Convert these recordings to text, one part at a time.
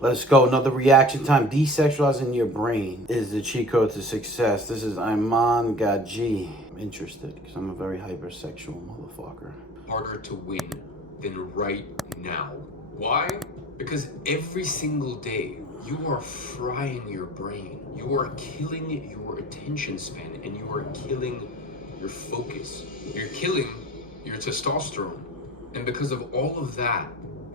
Let's go. Another reaction time. Desexualizing your brain is the cheat code to success. This is Iman Gaji. I'm interested because I'm a very hypersexual motherfucker. Harder to win than right now. Why? Because every single day you are frying your brain. You are killing your attention span and you are killing your focus. You're killing your testosterone. And because of all of that,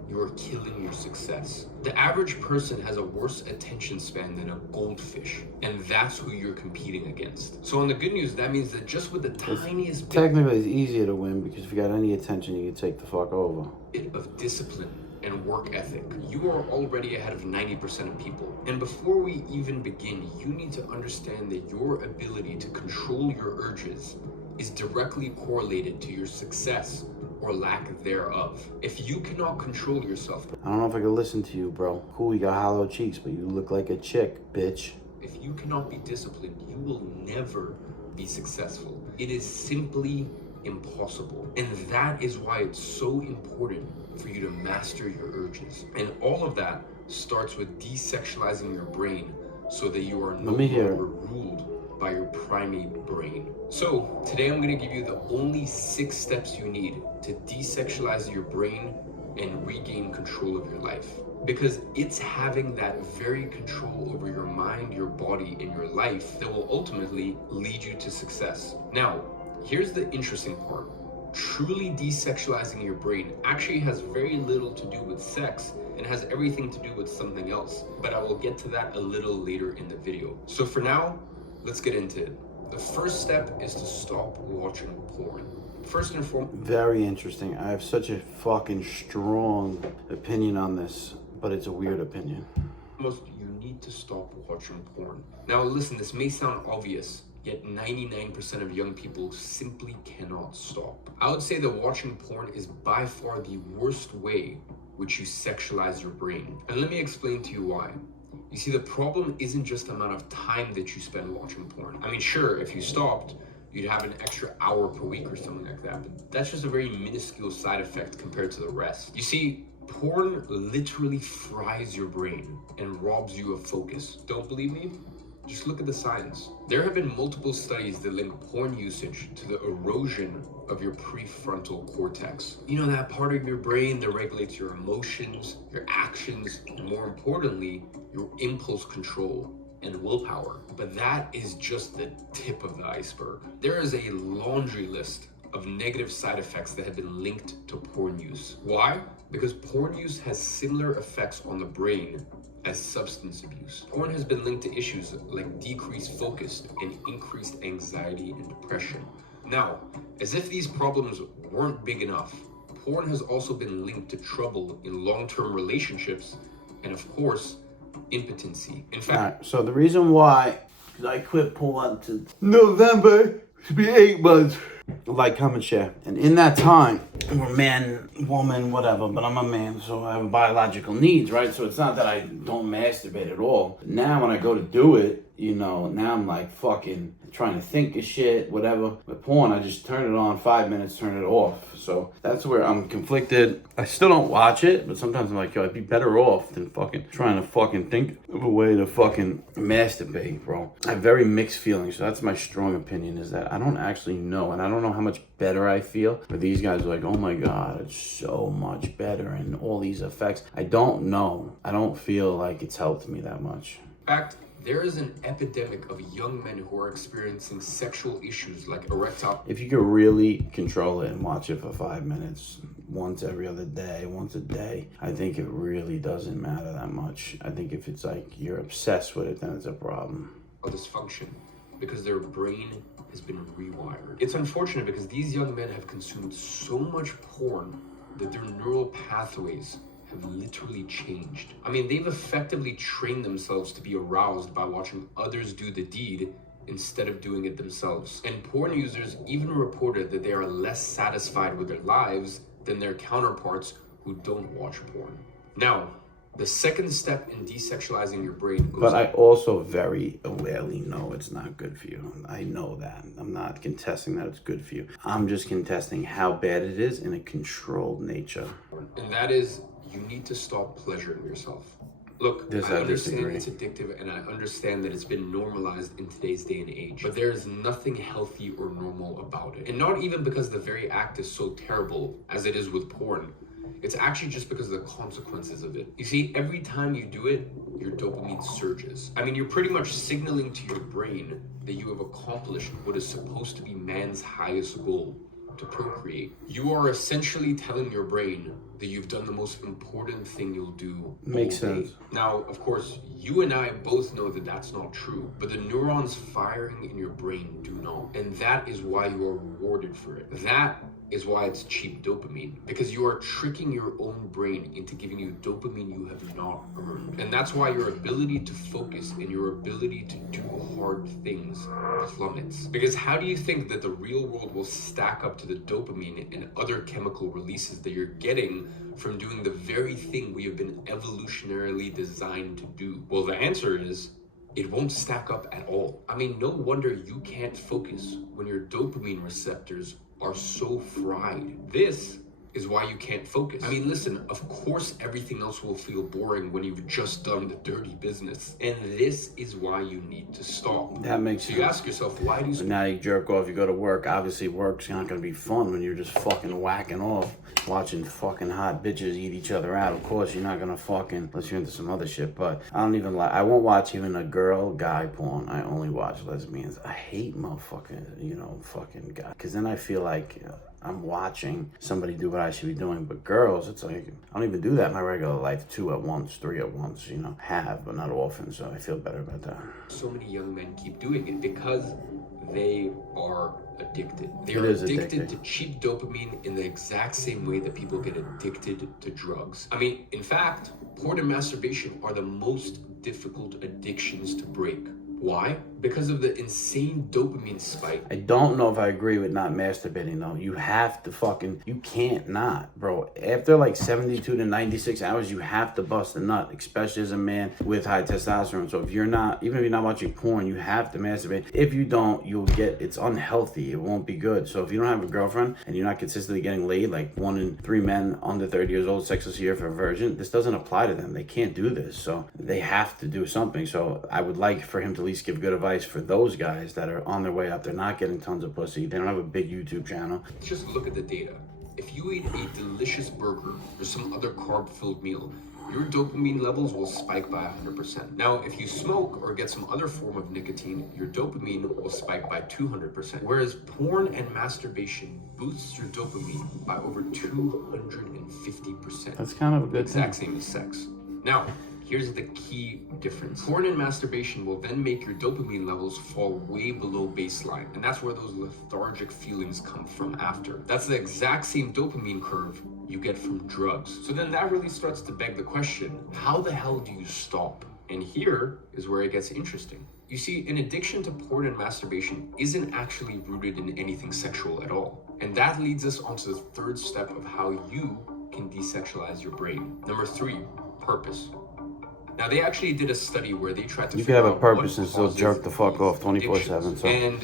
you are killing your success. The average person has a worse attention span than a goldfish, and that's who you're competing against. So on the good news, that means that just with the tiniest bit, technically it's easier to win because if you got any attention, you can take the fuck over. Of discipline and work ethic, you are already ahead of 90% of people. And before we even begin, you need to understand that your ability to control your urges is directly correlated to your success or lack thereof. If you cannot control yourself, I don't know if I can listen to you, bro. Cool, you got hollow cheeks, but you look like a chick, bitch. if you cannot be disciplined, you will never be successful. It is simply impossible. And that is why it's so important for you to master your urges. And all of that starts with desexualizing your brain so that you are no longer ruled by your primate brain. So today I'm going to give you the only 6 steps you need to desexualize your brain and regain control of your life. Because it's having that very control over your mind, your body, and your life that will ultimately lead you to success. Now, here's the interesting part. Truly desexualizing your brain actually has very little to do with sex and has everything to do with something else. But I will get to that a little later in the video. So for now, let's get into it. The first step is to stop watching porn. First and foremost. Very interesting. I have such a fucking strong opinion on this, but it's a weird opinion. You need to stop watching porn. Now listen, this may sound obvious, yet 99% of young people simply cannot stop. I would say that watching porn is by far the worst way which you sexualize your brain. And let me explain to you why. You see, the problem isn't just the amount of time that you spend watching porn. I mean, sure, if you stopped, you'd have an extra hour per week or something like that, but that's just a very minuscule side effect compared to the rest. You see, porn literally fries your brain and robs you of focus. Don't believe me? Just look at the science. There have been multiple studies that link porn usage to the erosion of your prefrontal cortex. You know, that part of your brain that regulates your emotions, your actions, and more importantly, your impulse control and willpower. But that is just the tip of the iceberg. There is a laundry list of negative side effects that have been linked to porn use. Why? Because porn use has similar effects on the brain as substance abuse. Porn has been linked to issues like decreased focus and increased anxiety and depression. Now, as if these problems weren't big enough, porn has also been linked to trouble in long-term relationships and, of course, impotency. In fact, so the reason why I quit porn to November to be 8 months. Like, comment, share. And in that time, we're man, woman, whatever, but I'm a man, so I have biological needs, right? So it's not that I don't masturbate at all. But now when I go to do it, you know, now I'm like fucking trying to think of shit, whatever. With porn, I just turn it on, 5 minutes, turn it off. So that's where I'm conflicted. I still don't watch it, but sometimes I'm like, yo, I'd be better off than fucking trying to fucking think of a way to fucking masturbate, bro. I have very mixed feelings, so that's my strong opinion, is that I don't actually know, and I don't know how much better I feel. But these guys are like, oh my God, it's so much better, and all these effects. I don't know. I don't feel like it's helped me that much. In fact, there is an epidemic of young men who are experiencing sexual issues like erectile. If you could really control it and watch it for 5 minutes, once every other day, once a day, I think it really doesn't matter that much. I think if it's like you're obsessed with it, then it's a problem. Dysfunction, because their brain has been rewired. It's unfortunate because these young men have consumed so much porn that their neural pathways have literally changed. I mean, they've effectively trained themselves to be aroused by watching others do the deed instead of doing it themselves. And porn users even reported that they are less satisfied with their lives than their counterparts who don't watch porn. Now, the second step in desexualizing your brain goes... But I also very awarely know it's not good for you. I know that. I'm not contesting that it's good for you. I'm just contesting how bad it is in a controlled nature. And that is, you need to stop pleasuring yourself. Look, This I I understand disagree. it's addictive, and I understand that it's been normalized in today's day and age, but there is nothing healthy or normal about it. And not even because the very act is so terrible as it is with porn. It's actually just because of the consequences of it. You see, every time you do it, your dopamine surges. I mean, you're pretty much signaling to your brain that you have accomplished what is supposed to be man's highest goal, to procreate. You are essentially telling your brain that you've done the most important thing you'll do Makes all day. sense. Now, of course, you and I both know that that's not true, but the neurons firing in your brain do not. And that is why you are rewarded for it. That is why it's cheap dopamine, because you are tricking your own brain into giving you dopamine you have not earned. And that's why your ability to focus and your ability to do hard things plummets. Because how do you think that the real world will stack up to the dopamine and other chemical releases that you're getting from doing the very thing we have been evolutionarily designed to do? Well, the answer is it won't stack up at all. I mean, no wonder you can't focus when your dopamine receptors are so fried. This is why you can't focus. I mean, listen, of course everything else will feel boring when you've just done the dirty business. And this is why you need to stop. That makes So sense. you ask yourself, why do you... But now you jerk off, you go to work. Obviously, work's not going to be fun when you're just fucking whacking off, watching fucking hot bitches eat each other out. Of course, you're not going to fucking, unless you're into some other shit. But I don't even like, I won't watch even a guy porn. I only watch lesbians. I hate motherfucking, fucking guys. Because then I feel like I'm watching somebody do what I should be doing. But girls, it's like, I don't even do that in my regular life. 2 at once, 3 at once, have, but not often. So I feel better about that. So many young men keep doing it because they are addicted. They It are is addicted addicting. to cheap dopamine in the exact same way that people get addicted to drugs. I mean, in fact, porn and masturbation are the most difficult addictions to break. Why? Because of the insane dopamine spike. I don't know if I agree with not masturbating though. You have to you can't not, bro. After like 72 to 96 hours, you have to bust a nut, especially as a man with high testosterone. So if you're not, even if you're not watching porn, you have to masturbate. If you don't, it's unhealthy. It won't be good. So if you don't have a girlfriend and you're not consistently getting laid, like 1 in 3 men under 30 years old, sexless a year for a virgin, this doesn't apply to them. They can't do this. So they have to do something. So I would like for him to at least give good advice for those guys that are on their way up. They're not getting tons of pussy. They don't have a big YouTube channel. Just look at the data. If you eat a delicious burger or some other carb-filled meal, your dopamine levels will spike by 100%. Now, if you smoke or get some other form of nicotine, your dopamine will spike by 200%. Whereas porn and masturbation boosts your dopamine by over 250%. That's kind of a good Exact thing. same as sex. Now, here's the key difference. Porn and masturbation will then make your dopamine levels fall way below baseline. And that's where those lethargic feelings come from after. That's the exact same dopamine curve you get from drugs. So then that really starts to beg the question, how the hell do you stop? And here is where it gets interesting. You see, an addiction to porn and masturbation isn't actually rooted in anything sexual at all. And that leads us onto the third step of how you can desexualize your brain. Number 3, purpose. Now, they actually did a study where they tried to You can have a purpose and still jerk the fuck off 24/7. So and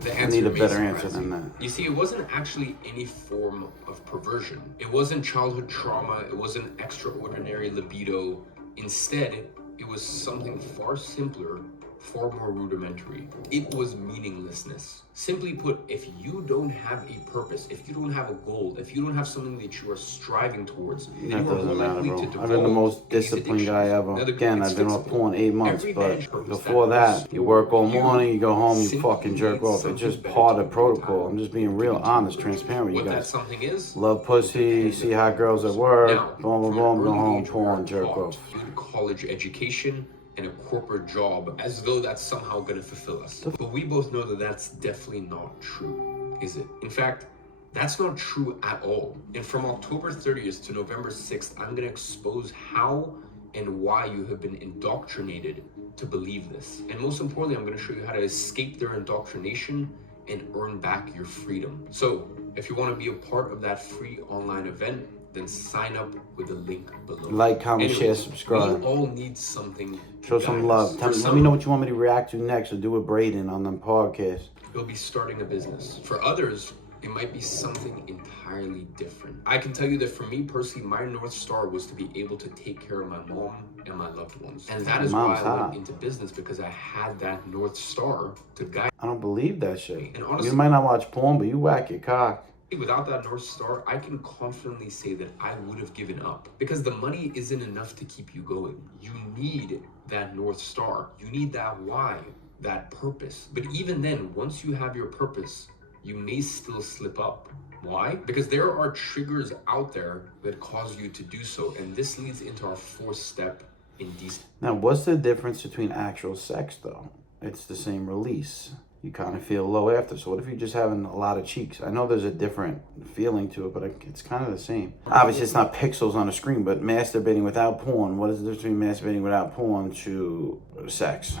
the answer I need a may better surprise answer than you. that. You see, it wasn't actually any form of perversion. It wasn't childhood trauma. It wasn't extraordinary libido. Instead, it was something far simpler, far more rudimentary. It was meaninglessness. Simply put, if you don't have a purpose, if you don't have a goal, if you don't have something that you are striving towards, then you that are more doesn't matter, likely bro. to I've been the devolve most in these disciplined guy addictions. ever. Now, Again, it's I've been off fixable. porn 8 months, Every but man's purpose before that, you work all morning, you go home, you simply fucking jerk needs off. It's something just better part to of do protocol. time. I'm just being real honest, transparent with you What that guys. something is, Love pussy, see hot girls at work, now, boom, boom, from an boom, go early home, age, we porn, are jerk taught off. good college education and a corporate job as though that's somehow going to fulfill us. But we both know that that's definitely not true, is it? In fact, that's not true at all. And from October 30th to November 6th, I'm going to expose how and why you have been indoctrinated to believe this. And most importantly, I'm going to show you how to escape their indoctrination and earn back your freedom. So if you want to be a part of that free online event, then sign up with the link below. Like, comment, share, subscribe. We all need something. Show some love. Let me know what you want me to react to next or do with Braden on them podcasts. You'll be starting a business. For others, it might be something entirely different. I can tell you that for me personally, my North Star was to be able to take care of my mom and my loved ones. And that is why I went into business, because I had that North Star to guide. I don't believe that shit. And honestly, you might not watch porn, but you whack your cock. Without that North Star, I can confidently say that I would have given up, because the money isn't enough to keep you going. You need that North Star. You need that why, that purpose. But even then, once you have your purpose, you may still slip up. Why? Because there are triggers out there that cause you to do so. And this leads into our fourth step in decent. Now, what's the difference between actual sex, though? It's the same release. You kind of feel low after. So what if you're just having a lot of cheeks? I know there's a different feeling to it, but it's kind of the same. Obviously, it's not pixels on the screen, but masturbating without porn. What is the difference between masturbating without porn to sex?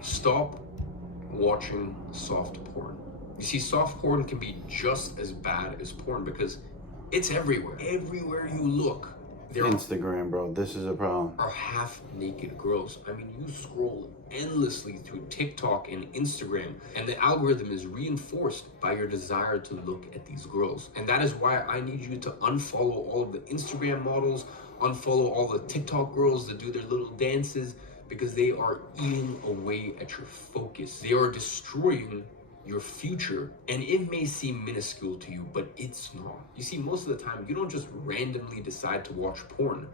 Stop watching soft porn. You see, soft porn can be just as bad as porn because it's everywhere. Everywhere you look. Instagram, bro, this is a problem. Are half-naked girls. I mean, you scroll endlessly through TikTok and Instagram, and the algorithm is reinforced by your desire to look at these girls. And that is why I need you to unfollow all of the Instagram models, unfollow all the TikTok girls that do their little dances, because they are eating away at your focus. They are destroying your future, and it may seem minuscule to you, but it's not. You see, most of the time, you don't just randomly decide to watch porn.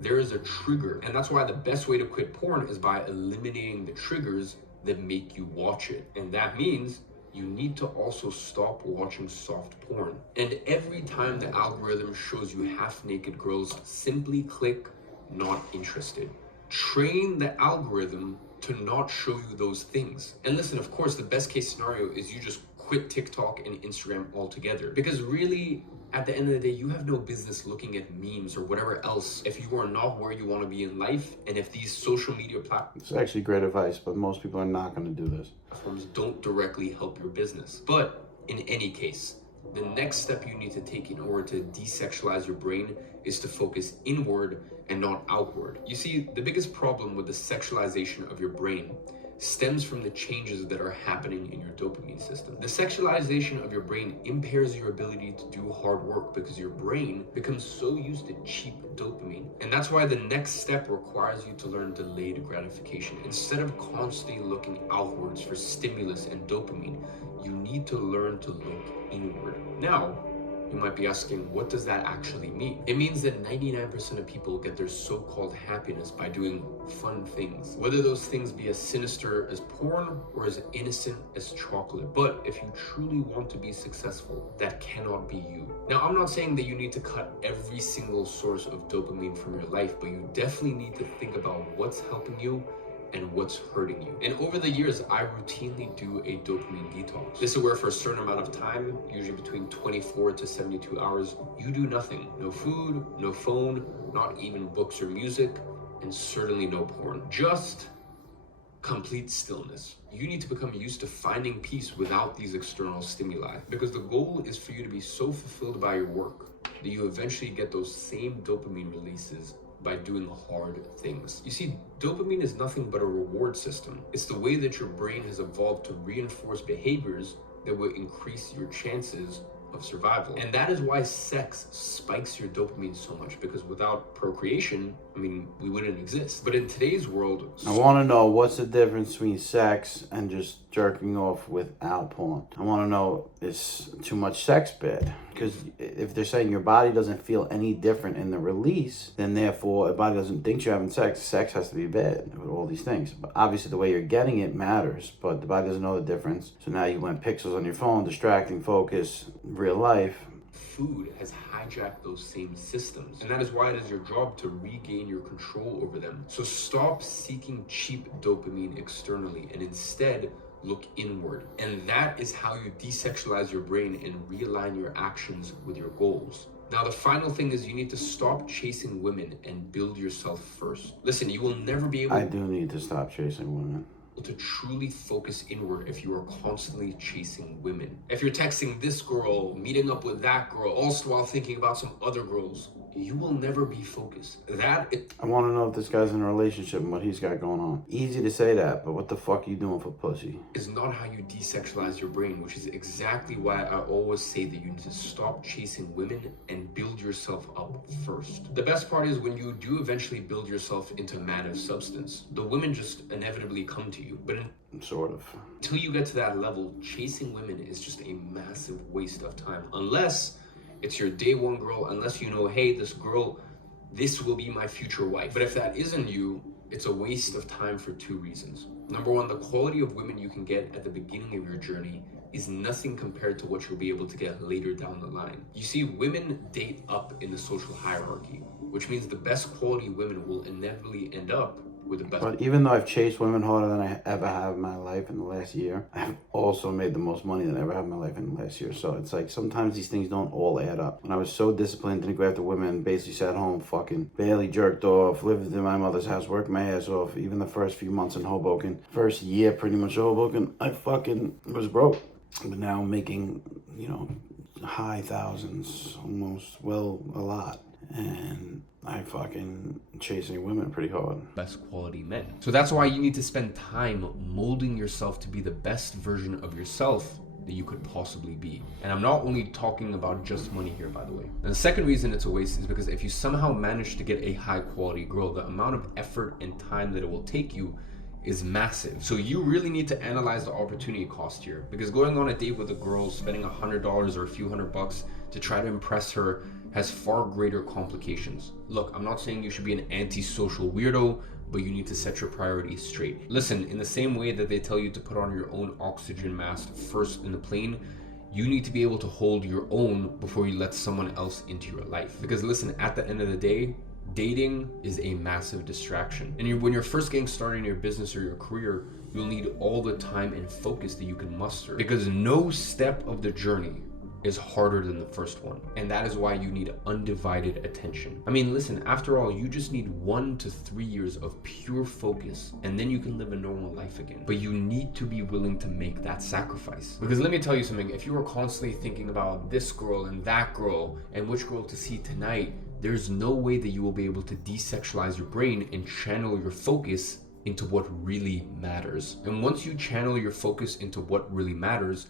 There is a trigger, and that's why the best way to quit porn is by eliminating the triggers that make you watch it. And that means you need to also stop watching soft porn. And every time the algorithm shows you half-naked girls, simply click not interested. Train the algorithm to not show you those things. And listen, of course, the best case scenario is you just quit TikTok and Instagram altogether. Because really, at the end of the day, you have no business looking at memes or whatever else if you are not where you want to be in life, and if these social media platforms... It's actually great advice, but most people are not going to do this. ...platforms don't directly help your business. But in any case, the next step you need to take in order to desexualize your brain is to focus inward and not outward. You see, the biggest problem with the sexualization of your brain stems from the changes that are happening in your dopamine system. The sexualization of your brain impairs your ability to do hard work because your brain becomes so used to cheap dopamine. And that's why the next step requires you to learn delayed gratification. Instead of constantly looking outwards for stimulus and dopamine, you need to learn to look inward. Now, you might be asking, what does that actually mean? It means that 99% of people get their so-called happiness by doing fun things, whether those things be as sinister as porn or as innocent as chocolate. But if you truly want to be successful, that cannot be you. Now, I'm not saying that you need to cut every single source of dopamine from your life, but you definitely need to think about what's helping you and what's hurting you. And over the years, I routinely do a dopamine detox. This is where for a certain amount of time, usually between 24 to 72 hours, you do nothing. No food, no phone, not even books or music, and certainly no porn. Just complete stillness. You need to become used to finding peace without these external stimuli, because the goal is for you to be so fulfilled by your work that you eventually get those same dopamine releases by doing hard things. You see, dopamine is nothing but a reward system. It's the way that your brain has evolved to reinforce behaviors that will increase your chances of survival. And that is why sex spikes your dopamine so much, because without procreation, I mean, we wouldn't exist. But in today's world... I want to know, what's the difference between sex and just jerking off without porn? I want to know, is too much sex bad? Because if they're saying your body doesn't feel any different in the release, then therefore, a body doesn't think you're having sex. Sex has to be bad with all these things. But obviously, the way you're getting it matters, but the body doesn't know the difference. So now you went pixels on your phone, distracting focus, real life. Food has hijacked those same systems, and that is why it is your job to regain your control over them. So stop seeking cheap dopamine externally and instead look inward. And that is how you desexualize your brain and realign your actions with your goals. Now, the final thing is you need to stop chasing women and build yourself first. Listen, you will never be able... I do need to stop chasing women. ...to truly focus inward if you are constantly chasing women. If you're texting this girl, meeting up with that girl, also while thinking about some other girls, you will never be focused. I want to know if this guy's in a relationship and what he's got going on. Easy to say that, but what the fuck are you doing for pussy? Is not how you desexualize your brain, which is exactly why I always say that you need to stop chasing women and build yourself up first. The best part is when you do eventually build yourself into a man of substance, the women just inevitably come to you. But Sort of. until you get to that level, chasing women is just a massive waste of time. Unless it's your day one girl, unless you know, hey, this will be my future wife. But if that isn't you, it's a waste of time for two reasons. Number one, the quality of women you can get at the beginning of your journey is nothing compared to what you'll be able to get later down the line. You see, women date up in the social hierarchy, which means the best quality women will inevitably end up with the best. But even though I've chased women harder than I ever have in my life in the last year, I've also made the most money than I ever have in my life in the last year. So it's like sometimes these things don't all add up. When I was so disciplined, didn't go after women, basically sat home, fucking barely jerked off, lived in my mother's house, worked my ass off. Even the first few months in Hoboken, first year pretty much Hoboken, I fucking was broke. But now I'm making, high thousands, almost, well, a lot. And I fucking chasing women pretty hard. Best quality men. So that's why you need to spend time molding yourself to be the best version of yourself that you could possibly be. And I'm not only talking about just money here, by the way. And the second reason it's a waste is because if you somehow manage to get a high quality girl, the amount of effort and time that it will take you is massive. So you really need to analyze the opportunity cost here, because going on a date with a girl, spending $100 or a few $100 to try to impress her has far greater complications. Look, I'm not saying you should be an antisocial weirdo, but you need to set your priorities straight. Listen, in the same way that they tell you to put on your own oxygen mask first in the plane, you need to be able to hold your own before you let someone else into your life. Because listen, at the end of the day, dating is a massive distraction. And when you're first getting started in your business or your career, you'll need all the time and focus that you can muster, because no step of the journey is harder than the first one. And that is why you need undivided attention. I mean, listen, after all, you just need 1 to 3 years of pure focus, and then you can live a normal life again. But you need to be willing to make that sacrifice. Because let me tell you something, if you are constantly thinking about this girl and that girl and which girl to see tonight, there's no way that you will be able to desexualize your brain and channel your focus into what really matters. And once you channel your focus into what really matters,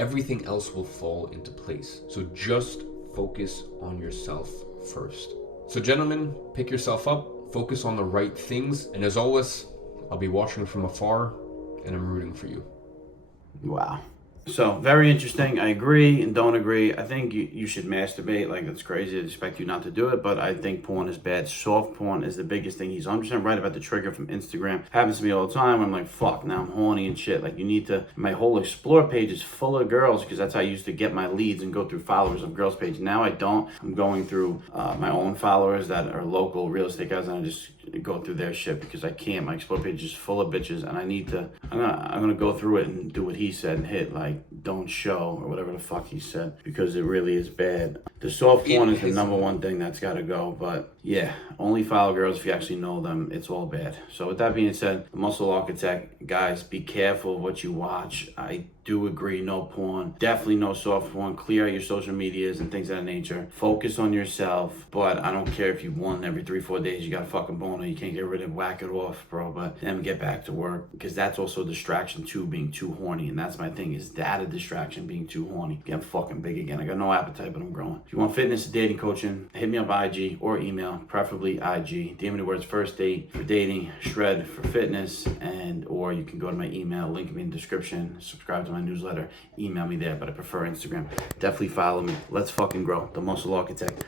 everything else will fall into place. So just focus on yourself first. So gentlemen, pick yourself up, focus on the right things, and as always, I'll be watching from afar and I'm rooting for you. Wow. So, very interesting. I agree and don't agree. I think you should masturbate. Like, it's crazy. I expect you not to do it, but I think porn is bad. Soft porn is the biggest thing. He's 100% right about the trigger from Instagram. Happens to me all the time. I'm like, fuck, now I'm horny and shit. Like, you need to... My whole Explore page is full of girls, because that's how I used to get my leads and go through followers of girls' page. Now I don't. I'm going through my own followers that are local real estate guys, and I just go through their shit because I can't. My Explore page is full of bitches, and I need to... I'm gonna go through it and do what he said and hit, like, don't show, or whatever the fuck he said, because it really is bad. The soft porn is the number one thing that's got to go, but yeah, only follow girls if you actually know them. It's all bad. So with that being said, the Muscle Architect, guys, be careful of what you watch. I do agree, no porn, definitely no soft porn. Clear out your social medias and things of that nature. Focus on yourself, but I don't care if you won every 3-4 days, you got a fucking boner, you can't get rid of it, whack it off, bro, but then get back to work, because that's also a distraction too, being too horny. And that's my thing, is that a distraction, being too horny? Get fucking big again. I got no appetite, but I'm growing. If you want fitness and dating coaching, hit me up IG or email, preferably IG. DM me the words first date for dating, shred for fitness, and or you can go to my email, link me in the description, subscribe to my newsletter, email me there, but I prefer Instagram. Definitely follow me. Let's fucking grow. The Muscle Architect.